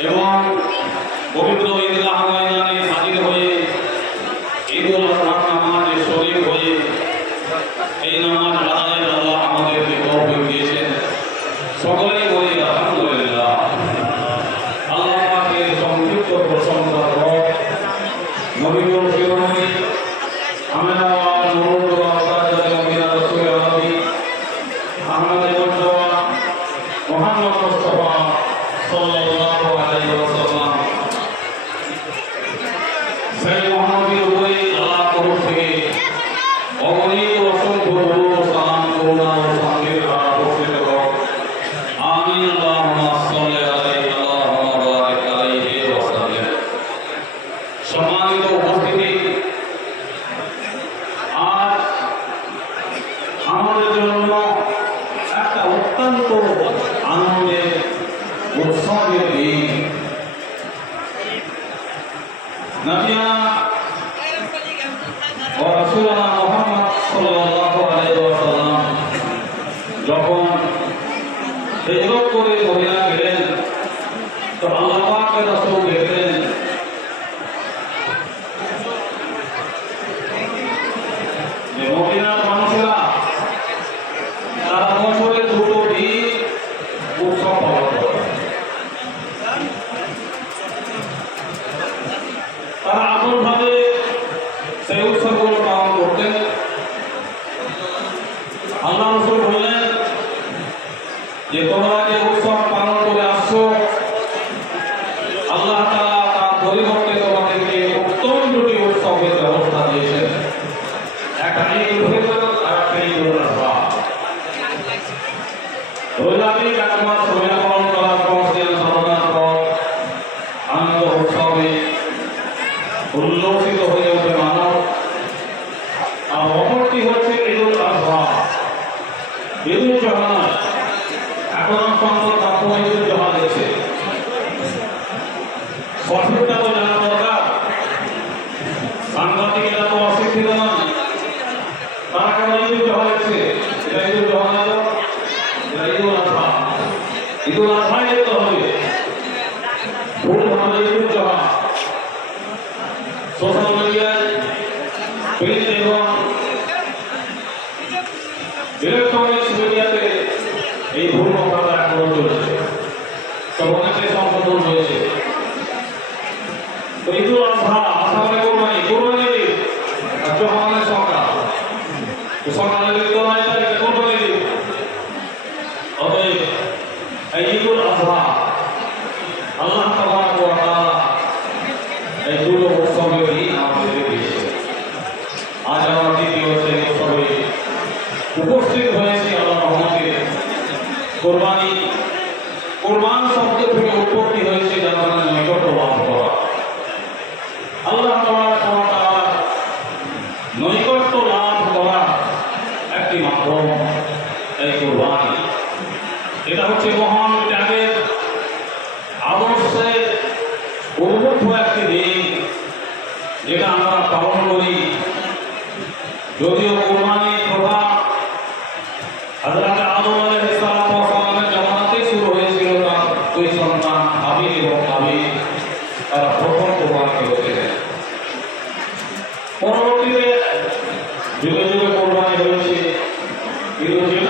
এবং পবিত্র ঈদগাহ ময়দানে হাজির হয়ে ঈদুল আজহার নামাজে শরীর হয়ে এই নামাজ এগুলো করে মহিলা গেলেন তো আল্লাহ রাসূল দেখলেন যে তোমরা যে উৎসব পালন করে আসছো, আল্লাহ তালা তার পরিবর্তে তোমাদেরকে উত্তম দুটি উৎসবের ব্যবস্থা দিয়েছেন। একটা ঈদ ফিতর আর একটা ঈদ আনন্দ উৎসবে উল্লসিত হয়ে ওঠে প্রিন্ট এবং ইলেকট্রনিক্স মিডিয়াতে এই ভুল কথাটা এখনও চলছে তবে অনেকটাই সংশোধন হয়েছে তো ঈদুল আজহা আজহা মানে কোরবানি কোরবানি ঈদ আর জোহা মানে সকাল তো সকালে লিখতে হয় তাই কোরবানি ঈদ অতএব এই ঈদুল আজহা আল্লাহ তাবারক ওয়া তাআলা এই দুটো উৎসবের দিন আমাদের দিয়েছে আজ আমরা দ্বিতীয় সেই উৎসবে উপস্থিত হয়েছি আল্লাহ রহমতে কোরবানি কোরবান শব্দ থেকে উৎপত্তি হয়েছে যার মানে নৈকট্য লাভ করা আল্লাহ তাবারক ওয়া তাআলা নৈকট্য লাভ করা মাধ্যম এই এটা হচ্ছে মহান ত্যাগের আদর্শের উদ্বুদ্ধ একটি দিন যেটা আমরা পালন করি। যদিও কোরবানি প্রথা হযরত আদম ওয়াস শুরু হয়েছিল তার দুই সন্তান হাবিল এবং কাবিল তারা প্রথম কোরবানি করেছিলেন। পরবর্তীতে যুগে যুগে E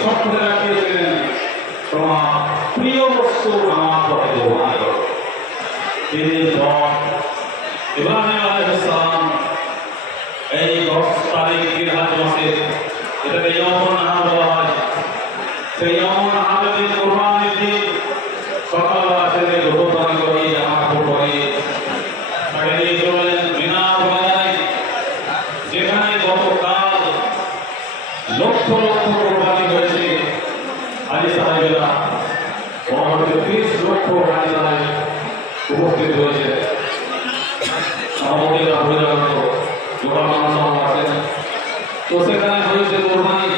তাকে সব করে রাখিয়েছিলেন তোমার প্রিয় বস্তু আমার পথে দোহাই করো তিনি পর ইব্রাহিম আলাইহিস সালাম এই দশ তারিখ জিলহাজ মাসের এটাকে ইয়মুন নাহার বলা হয় সেই ইয়মুন নাহারের দিন কোরবানির দিন সকালবেলা থেকে গোবরদানি করে জামা কাপড় পরে তাকে নিয়ে চলেন মিনা বাজারে যেখানে গতকাল লক্ষ লক্ষ আলী সাহেব উপস্থিত হয়েছে। সভাপতিরা তো গোটা মানুষ আছেন তো সেখানে হয়েছে কোরবানি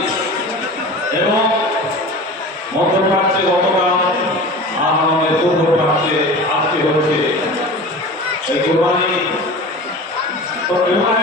এবং হচ্ছে এই কোরবানি তো ইব্রাহিম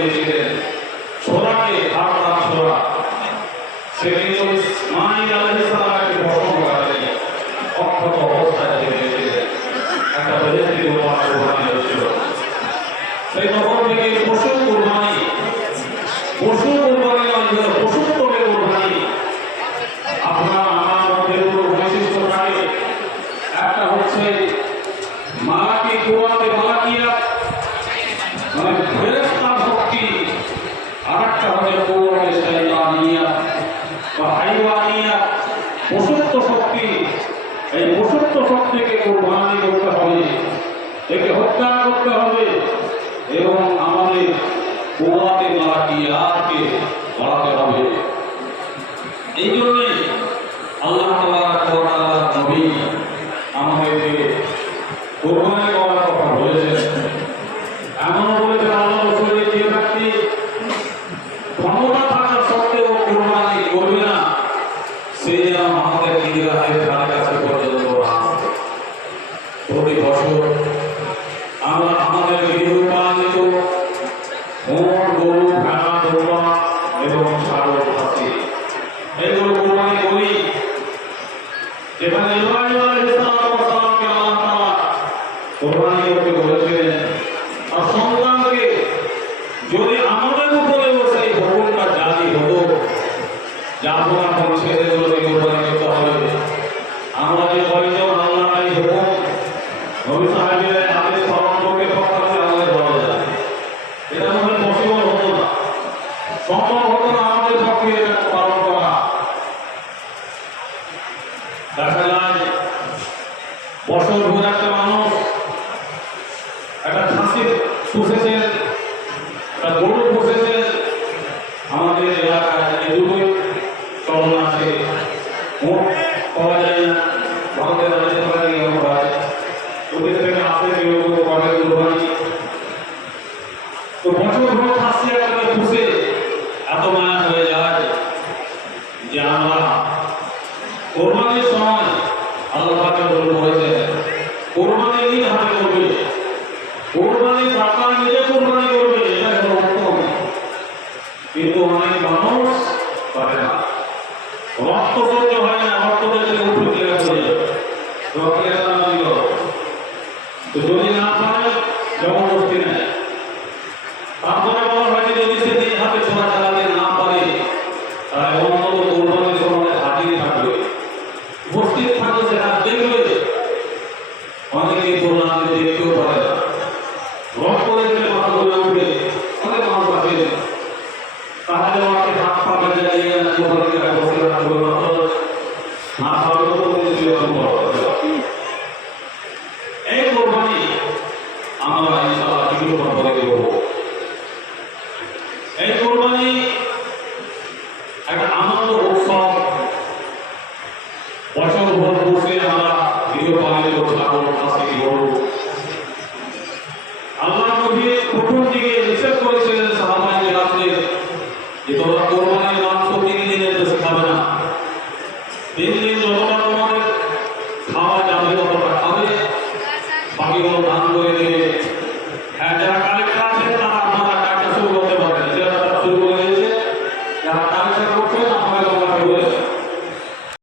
কুয়াতে বালাকিয়া মানে ফেরেস্তার শক্তি আর একটা হচ্ছে কুয়াতে শৈতানিয়া বা হাইওয়ানিয়া পশুত্ব শক্তি। এই পশুত্ব শক্তিকে কোরবানি করতে হবে, একে হত্যা করতে হবে এবং আমাদের কুয়া Thank you. রক্ত সহ্য হয় না রক্ত দেখলে উপরে চলে